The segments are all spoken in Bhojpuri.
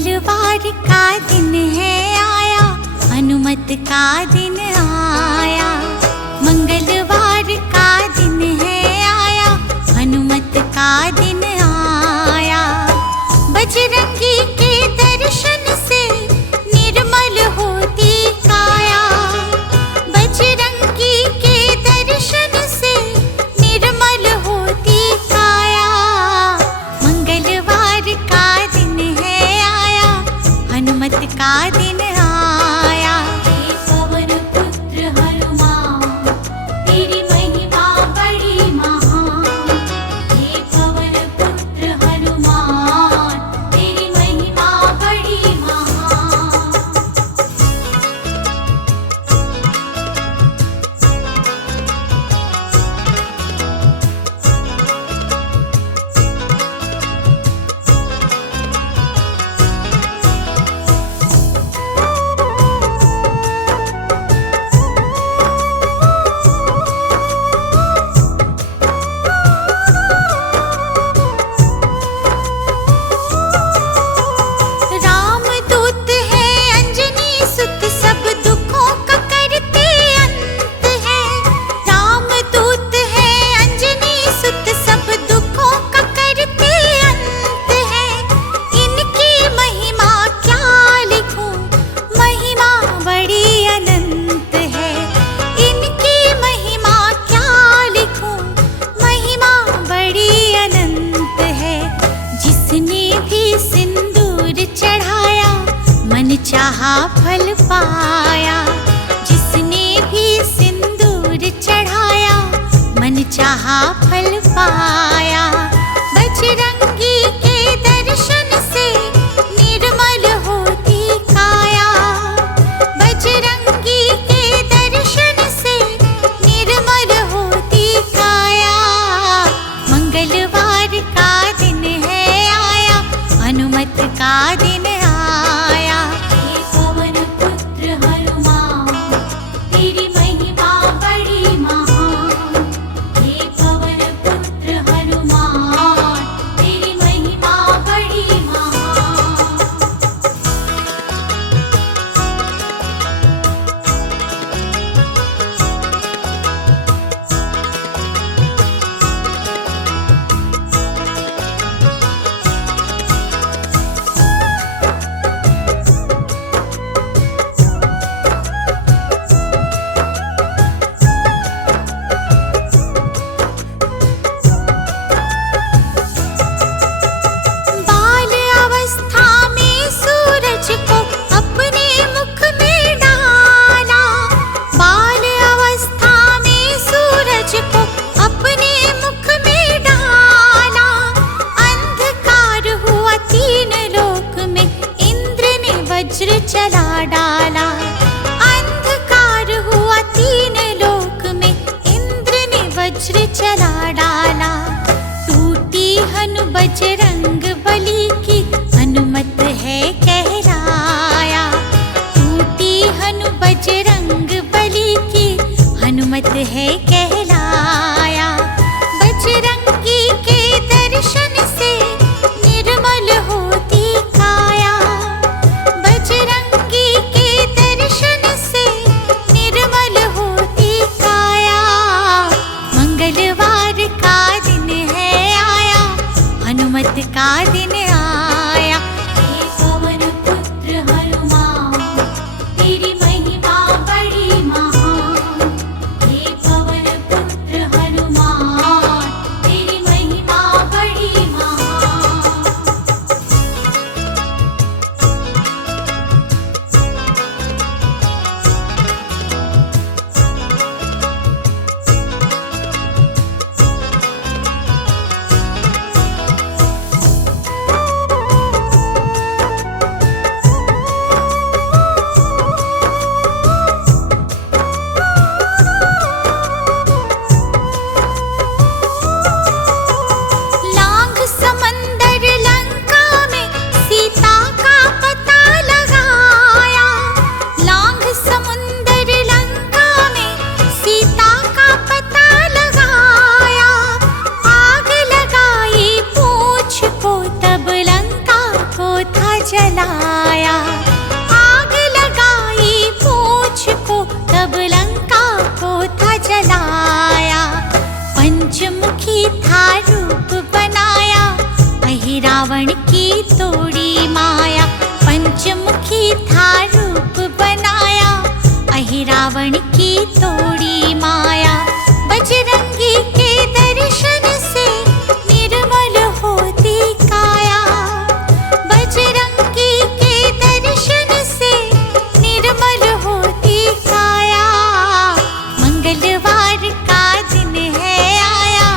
मंगलवार का दिन है आया, हनुमत का दिन आया। मंगलवार का दिन है आया, हनुमत का दिन आया। बजरंगी के दर्शन से निर्मल होती काया। बजरंगी के दर्शन से निर्मल होती काया। मंगलवार का दिन है आया, हनुमत का दिन आया। हे पवन पुत्र हनुमान, तेरी महिमा बड़ी महान। हे पवन पुत्र हनुमान, तेरी महिमा बड़ी महान। रामदूत है अंजनी सुत, सब दुखों का करते अंत है। रामदूत है अंजनी सुत, सब दुखों का करते अंत है। इनकी महिमा क्या लिखूं, महिमा बड़ी अनंत है। इनकी महिमा क्या लिखूं, महिमा बड़ी अनंत है। जिसने भी सिंदूर चढ़ाया, मन चाहा फल पाया। जिसने भी सिंदूर चढ़ाया, मन चाहा फल पाया। बजरंगी के दर्शन से निर्मल होती काया। बजरंगी के दर्शन से निर्मल होती काया। मंगलवार का दिन है आया, हनुमत का दिन आया। हे पवन पुत्र हनुमान, तेरी महिमा बड़ी महान। हे पवन पुत्र हनुमान, तेरी महिमा बड़ी महान। बाल अवस्था में सूरज को अपने मुख में डाला। बाल अवस्था में सूरज को अपने मुख में डाला। अंधकार हुआ तीन लोक में, इंद्र ने वज्र चला डाला। अंधकार हुआ तीन लोक में, इंद्र ने वज्र चला डाला। टूटी हनु बजरंग बली की, हनुमत है कहलाया। टूटी हनु बजरंग बली की, हनुमत है कहलाया। बजरंगी के दर्शन से निर्मल होती काया। बजरंगी के दर्शन जलाया, आग लगाई पूछ को तब लंका को था जलाया। पंचमुखी था रूप बनाया, अहिरावण की तोड़ी माया। पंचमुखी था रूप बनाया, अहिरावण की तोड़ी माया। बजरंगी के दर्शन से निर्मल होती काया, बजरंगी के दर्शन से निर्मल होती काया। मंगलवार का दिन है आया,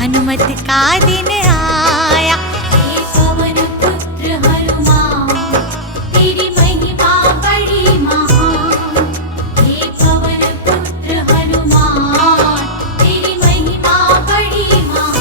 हनुमत का दिन आया। हे पवन पुत्र हनुमान, तेरी महिमा बड़ी महान। हे पवन पुत्र हनुमान, तेरी महिमा बड़ी महान।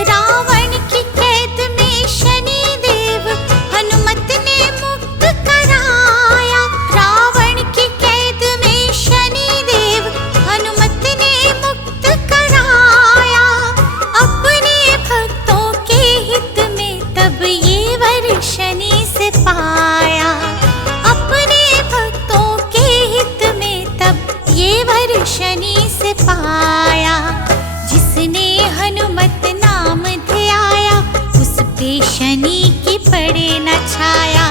रावण की कैद में शनि देव हनुमत ने मुक्त कराया। रावण की कैद में शनि देव हनुमत ने मुक्त कराया। अपने भक्तों के हित में तब ये वर शनि से पाया। अपने भक्तों के हित में तब ये वर शनि से पाया। जिसने हनुमत नाम ध्याया, उस पे शनि की पड़े न छाया।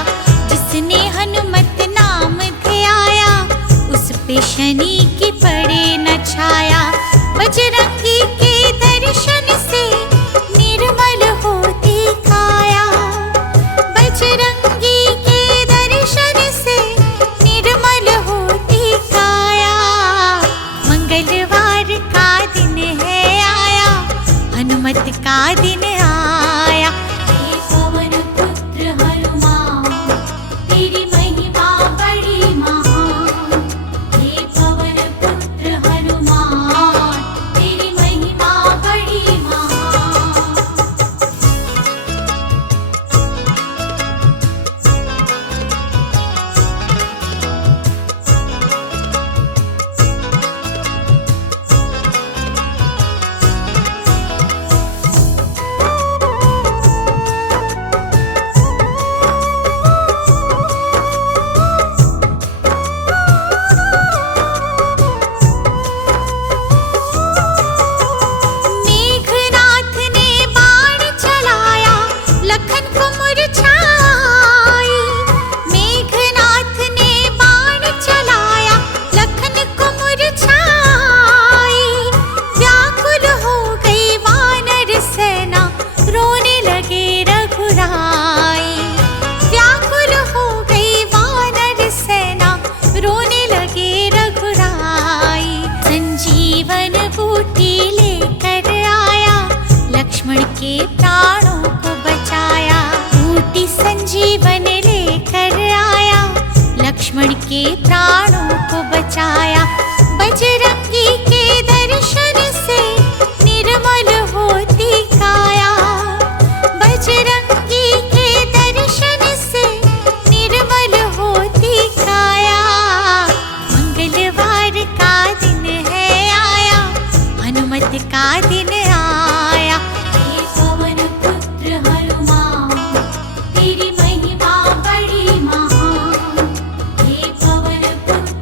जिसने हनुमत नाम ध्याया, उस पे शनि की पड़े न छाया। बजरंगी के दर्शन से निर्मल होती काया, बजरंगी के दर्शन से निर्मल होती काया। मंगलवार का दिन है आया, हनुमत का दिन आया। हे पवन पुत्र हनुमान, तेरी महिमा बड़ी महान। हे पवन पुत्र हनुमान, तेरी महिमा बड़ी महान। मेघनाथ ने बाण चलाया, लखन को मुरझाई। मेघनाथ ने बाण चलाया, लखन को मुरझाई। व्याकुल हो गई वानर सेना, रोने लगे रघुराई। व्याकुल हो गई वानर सेना, रोने लगे रघुराई। संजीवन बूटी लेकर आया, लक्ष्मण के प्राणों को बचाया। बूटी संजीवन लेकर आया, लक्ष्मण के प्राणों को बचाया। बजरंगी के दर्शन से निर्मल होती काया, बजरंगी के दर्शन से निर्मल होती काया। मंगलवार का दिन है आया, हनुमत का दिन आया। हे पवन पुत्र हनुमान, तेरी महिमा बड़ी महान। हे पवन पुत्र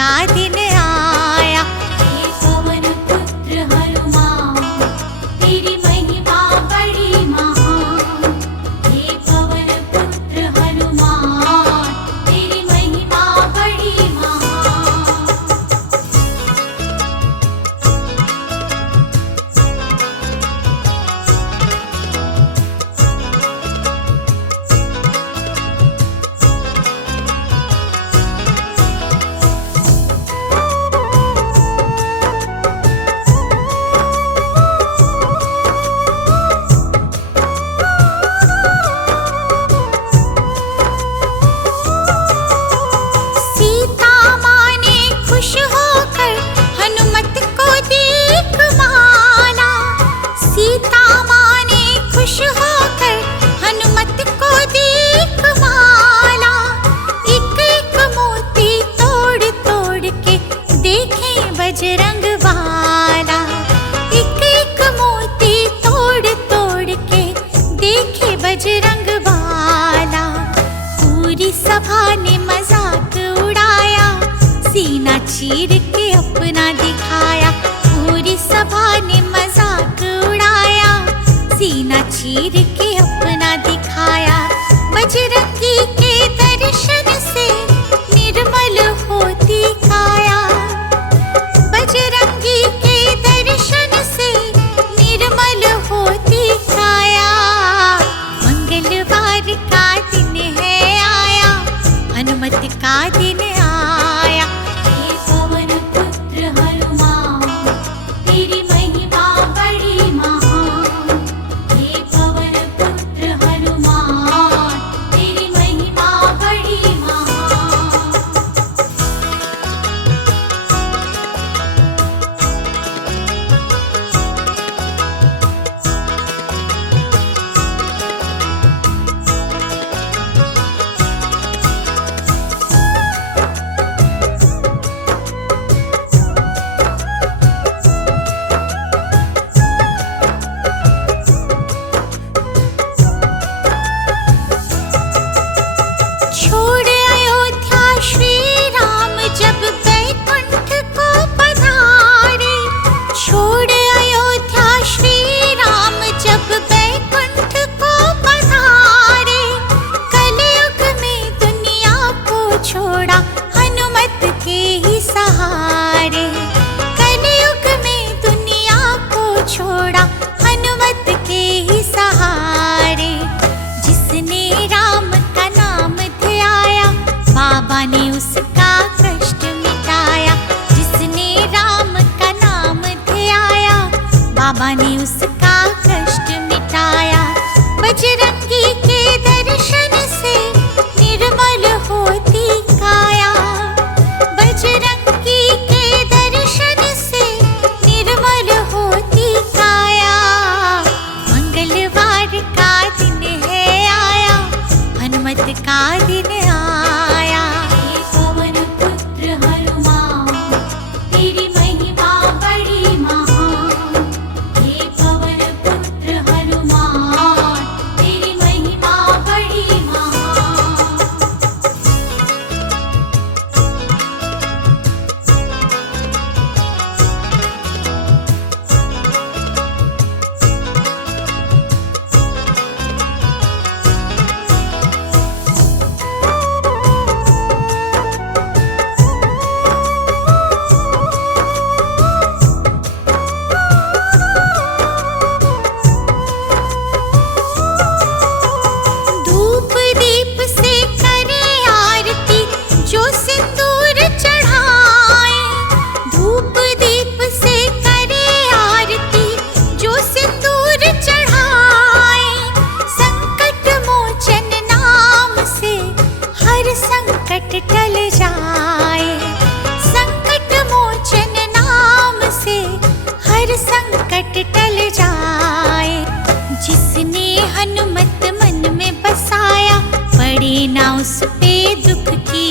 का दिन आया। हे पवन पुत्र हनुमान, तेरी महिमा बड़ी महान। हे पवन पुत्र हनुमान, तेरी महिमा बड़ी महान। सीता माँ ने खुश होकर हनुमत को दीप माला। सीता माँ ने खुश होकर हनुमत को दीप माला। एक एक मोती तोड़ तोड़ के देखे बजरंग बाला। एक एक मोती तोड़ तोड़ के देखे बजरंग बाला। पूरी सभा ने मजाक उड़ाया, सीना चीर के अपना दिखाया। पूरी सभा ने मजाक उड़ाया, सीना चीर के अपना दिखाया। बजरंगी के दर्शन से निर्मल होती काया। बजरंगी के दर्शन से निर्मल होती काया। मंगलवार का दिन है आया, हनुमत का दिन आया। हे पवन पुत्र हनुमान, तेरी महिमा बड़ी महान। हे पवन पुत्र हनुमान, तेरी महिमा बड़ी महान। छोड़ अयोध्या श्री राम जब बैकुंठ को पधारे। छोड़ अयोध्या श्री राम जब बैकुंठ को पधारे। कलयुग में दुनिया को छोड़ा हनुमत के ही सहारे। कलयुग में दुनिया को छोड़ा हनुमत के ही सहारे। जिसने राम का नाम ध्याया, बाबा ने उसका कष्ट मिटाया। जिसने राम का नाम ध्याया, बाबा ने उसका कष्ट मिटाया। बजरंगी के दर्शन से निर्मल होती काया। बजरंगी के दर्शन से निर्मल होती काया। मंगलवार का दिन है आया, हनुमत का दिन आया। हे पवन पुत्र हनुमान, तेरी महिमा बड़ी महान। हे पवन पुत्र हनुमान, तेरी महिमा बड़ी महान। धूप दीप से करे आरती जो सिंदूर चढ़ाए। धूप दीप से करे आरती जो सिंदूर चढ़ाए। संकट मोचन नाम से हर संकट टल जाए। संकट मोचन नाम से हर संकट टल जाए। जिसने हनुमत मन में बसाया, पड़े ना उस पे दुख की